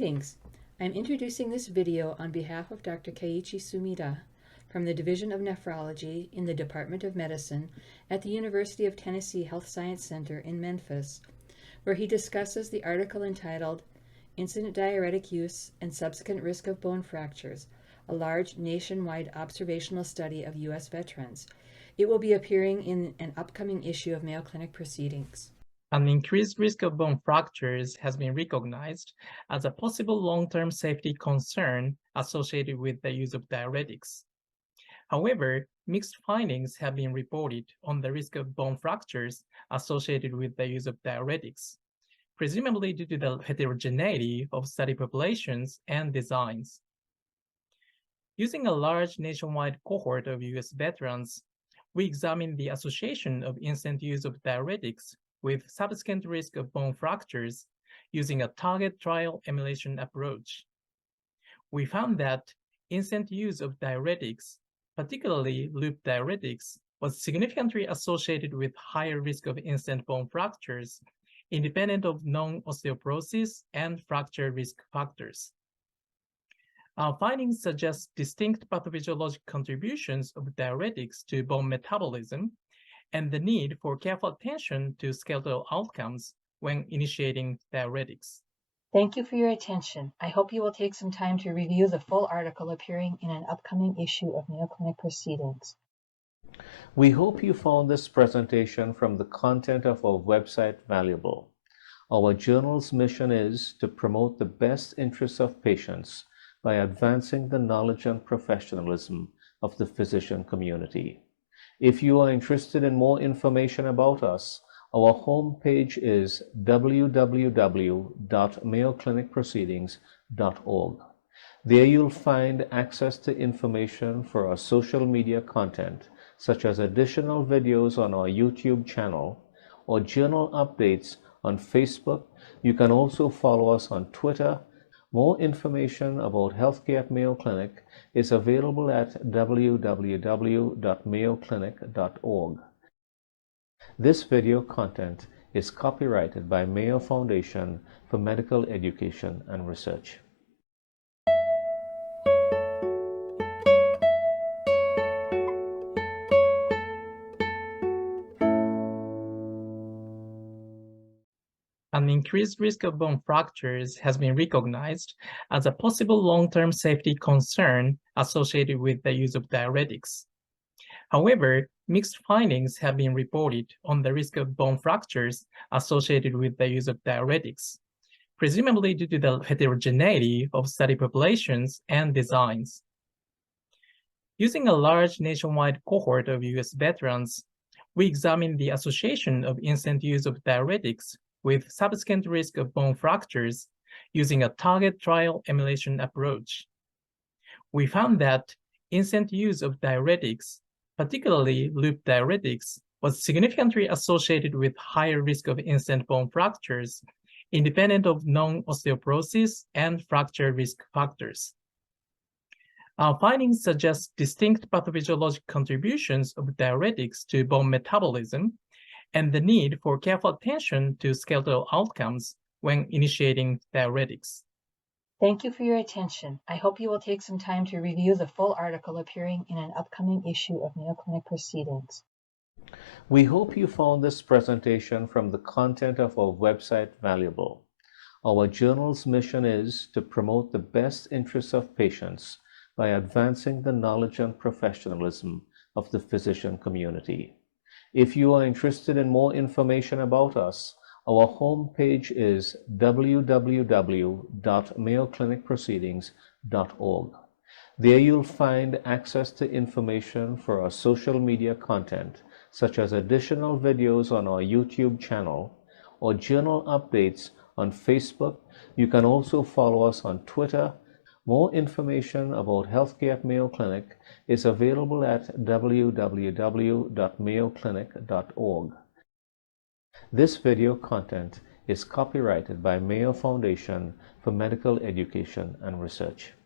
Proceedings. I'm introducing this video on behalf of Dr. Keiichi Sumida from the Division of Nephrology in the Department of Medicine at the University of Tennessee Health Science Center in Memphis, where he discusses the article entitled Incident Diuretic Use and Subsequent Risk of Bone Fractures, a large nationwide observational study of U.S. veterans. It will be appearing in an upcoming issue of Mayo Clinic Proceedings. An increased risk of bone fractures has been recognized as a possible long-term safety concern associated with the use of diuretics. However, mixed findings have been reported on the risk of bone fractures associated with the use of diuretics, presumably due to the heterogeneity of study populations and designs. Using a large nationwide cohort of U.S. veterans, we examined the association of incident use of diuretics with subsequent risk of bone fractures using a target trial emulation approach. We found that incident use of diuretics, particularly loop diuretics, was significantly associated with higher risk of incident bone fractures, independent of non-osteoporosis and fracture risk factors. Our findings suggest distinct pathophysiologic contributions of diuretics to bone metabolism and the need for careful attention to skeletal outcomes when initiating diuretics. Thank you for your attention. I hope you will take some time to review the full article appearing in an upcoming issue of Mayo Clinic Proceedings. We hope you found this presentation from the content of our website valuable. Our journal's mission is to promote the best interests of patients by advancing the knowledge and professionalism of the physician community. If you are interested in more information about us, our homepage is www.mayoclinicproceedings.org. There you'll find access to information for our social media content, such as additional videos on our YouTube channel or journal updates on Facebook. You can also follow us on Twitter. More information about healthcare at Mayo Clinic is available at www.mayoclinic.org. This video content is copyrighted by Mayo Foundation for Medical Education and Research. An increased risk of bone fractures has been recognized as a possible long-term safety concern associated with the use of diuretics. However, mixed findings have been reported on the risk of bone fractures associated with the use of diuretics, presumably due to the heterogeneity of study populations and designs. Using a large nationwide cohort of U.S. veterans, we examined the association of incident use of diuretics with subsequent risk of bone fractures using a target trial emulation approach. We found that incident use of diuretics, particularly loop diuretics, was significantly associated with higher risk of incident bone fractures, independent of non-osteoporosis and fracture risk factors. Our findings suggest distinct pathophysiologic contributions of diuretics to bone metabolism and the need for careful attention to skeletal outcomes when initiating diuretics. Thank you for your attention. I hope you will take some time to review the full article appearing in an upcoming issue of Mayo Clinic Proceedings. We hope you found this presentation from the content of our website valuable. Our journal's mission is to promote the best interests of patients by advancing the knowledge and professionalism of the physician community. If you are interested in more information about us, our homepage is www.mayoclinicproceedings.org. There you'll find access to information for our social media content, such as additional videos on our YouTube channel or journal updates on Facebook. You can also follow us on Twitter. More information about healthcare at Mayo Clinic is available at www.mayoclinic.org. This video content is copyrighted by Mayo Foundation for Medical Education and Research.